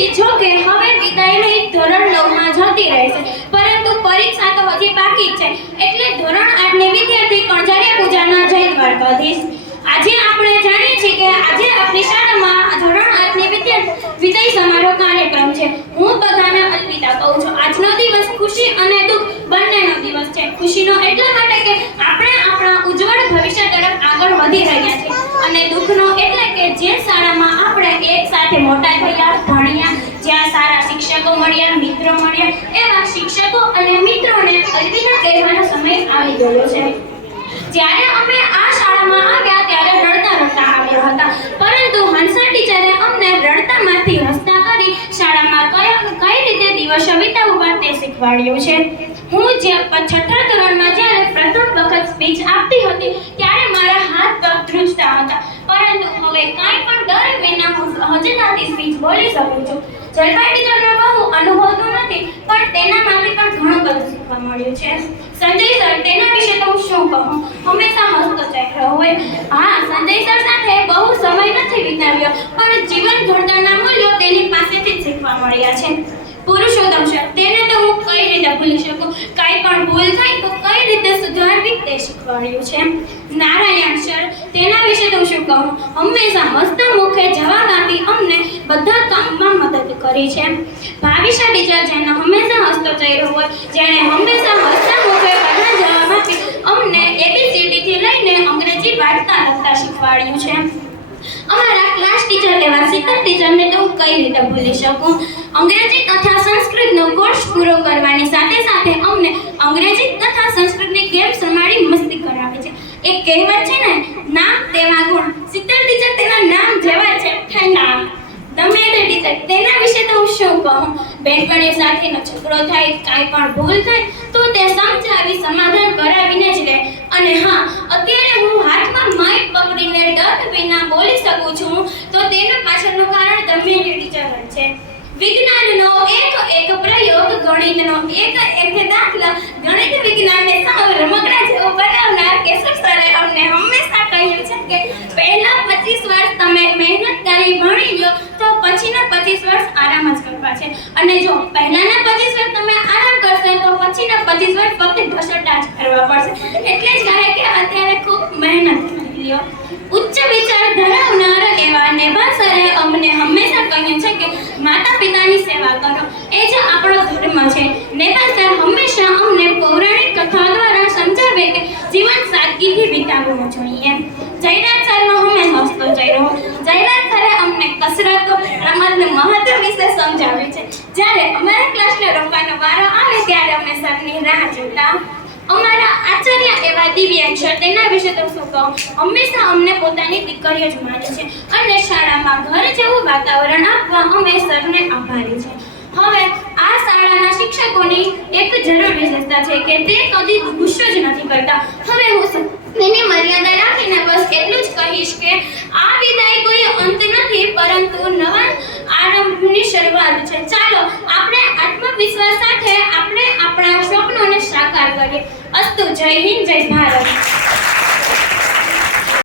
નથી, જો કે હવે વિદાય લઈ ધોરણ 9 માં જતી રહેશે, પરંતુ પરીક્ષા તો હજી બાકી જ છે, એટલે ધોરણ 8 ની વિદ્યાર્થી કણજારિયા પૂજાના જય દ્વારકાધીશ। આજે આપણે જાણીએ છીએ કે આજે આપણી શાળામાં ધોરણ 8 ની વિદ્યાર્થી વિદાય સમારોહ કાર્યક્રમ છે। હું બધાને અલવિદા કહું છું। આજનો દિવસ ખુશી અને દુઃખ બંનેનો દિવસ છે। ખુશીનો એટલા માટે કે આપણે આપણા ઉજ્જવળ ભવિષ્ય તરફ આગળ વધી રહ્યા છીએ, અને દુઃખનો એટલે કે જે શાળામાં આપણે એક સાથે મોટા થયા, ભણ્યા, જ્યાં સારા શિક્ષકો મળ્યા, મિત્રો મળ્યા, એવા શિક્ષકો અને મિત્રોને અલવિદા કહેવાનો સમય આવી ગયો છે। જ્યારે અમે આ શાળામાં આવ્યા ત્યારે રડતા આવ્યા હતા, પરંતુ હંસા ટીચરે અમને રડતામાંથી હસતા કરી શાળામાં કઈ રીતે દિવસો વિતાવવા તે શીખવાડ્યું છે। હું છઠ્ઠા ધોરણમાં જ્યારે પ્રથમ વખત સ્પીચ આપતી હતી ત્યારે મારા હાથ પગ ધ્રુજતા હતા, પરંતુ હવે કાંઈ પણ ડર વિના હું સહજતાથી સ્પીચ બોલી શકું છું। જલભાઈ ટીચરનો બહુ અનુભવ તો નથી, પણ તેનામાંથી પણ ઘણું બધું શીખવા મળ્યું છે। સંજય સર, તેના વિશે તો હું શું કહું, હંમેશા હસતો ચહેરો હોય। હા, સંજય સર સાથે બહુ સમય નથી વિતાવ્યો, પણ જીવન ઘડતરના મૂલ્યો તેની પાસેથી જ શીખવા મળ્યા છે। પુરુષોત્તમ સર, તેને તો હું કઈ રીતે ભૂલી શકું, કાંઈ પણ ભૂલ થાય તો કઈ રીતે સુધારવી તે શીખવાડ્યું છે। નારાયણ સર, તેના વિશે તો શું કહું, હંમેશા હસતા મુખે જવાબ આપી અમને બધા કામમાં મદદ કરી છે। ભાવિશા ટીચર, જેનો હંમેશા હસતો ચહેરો હોય, જેણે હંમેશા હસતા મુખે બધા જવાબ આપી અમને ABCD થી લઈને અંગ્રેજી વાર્તા લખતા શીખવાડ્યું છે। અમારા ક્લાસ ટીચર એવા શીતલ ટીચરને તો હું કઈ રીતે ભૂલી શકું। અંગ્રેજી તથા સંસ્કૃતનો કોર્સ પૂરો કરવાની સાથે સાથે અમને અંગ્રેજી તથા સંસ્કૃતની ગેમ રમાડી મસ્તી કરાવે છે। એક કહેવત છે ને, નામ તેવા ગુણ, શીતલ ટીચર તેના નામ જેવા છે, ઠંડા। દમયંતી ટીચર, તેના વિશે તો હું શું કહું, બેનપણીઓ સાથેનો ઝઘડો થાય, કાંઈ પણ ભૂલ થાય તો તે સમજાવી સમાધાન કરાવીને જ લે। અને હા, અત્યારે હું હાથમાં માઇક પકડીને ડર વિના બોલી શકું છું તો તેના પાછળનું કારણ દમયંતી ટીચર જ છે। વિજ્ઞાનનો એક પ્રયોગ, ગણિતનો એક દાખલા, ગણિત વિજ્ઞાનને સાવ રમકડા જેવો બનાવનાર કેશવ સરે અમને હંમેશા કહ્યું છે કે પહેલા 25 વર્ષ તમે મહેનત કરી ભણી લો તો પછીના 25 વર્ષ આરામ જ કરવા છે, અને જો પહેલાના 25 વર્ષ તમે આરામ કરશો તો પછીના 25 વર્ષ ફક્ત ઢસડા જ કરવા પડશે। એટલે જ કહે કે અત્યારે ખૂબ મહેનત કરી લ્યો। ઉચ્ચ વિચાર ધરાવનાર એવા નેભા સરે અમને હંમેશા કહ્યું છે કે માતા પિતાની સેવા કરો, એ જ આપણો ધર્મ છે। નેભા સર હંમેશા અમને પૌરાણિક કથા દ્વારા સમજાવે કે જીવન સાદગીથી વિતાવવું જોઈએ। જયરાજ સરનો હંમેશા હસતો ચહેરો હોય। જયરાજ સરે અમને કસરત, રમતનું મહત્વ વિશે સમજાવે છે। જ્યારે અમારા ક્લાસને રમવાનો વારો આવે ત્યારે અમે સરની રાહ જોતા। અમારા આચાર્ય એવા દિવ્યાંગ સર, તેના વિશે તો શું કહું, હંમેશા અમને પોતાની દીકરીઓ જ માને છે, અને શાળામાં ઘર જેવું વાતાવરણ આપવા અમે સરને આભારી છે। હવે આ શાળાના શિક્ષકોની એક જરૂર વિશેષતા છે કે તે કદી ગુસ્સો જ નથી કરતા। હવે હું તેની મર્યાદા રાખીને બસ એટલું જ કહીશ કે આ વિદાય કોઈ અંત નથી, પરંતુ નવા આરંભની શરૂઆત છે। ચાલો આપણે આત્મવિશ્વાસ સાથે આપણે આપણા સ્વપ્નોને સાકાર કરીએ। અસ્તુ, જય હિન્દ, જય ભારત।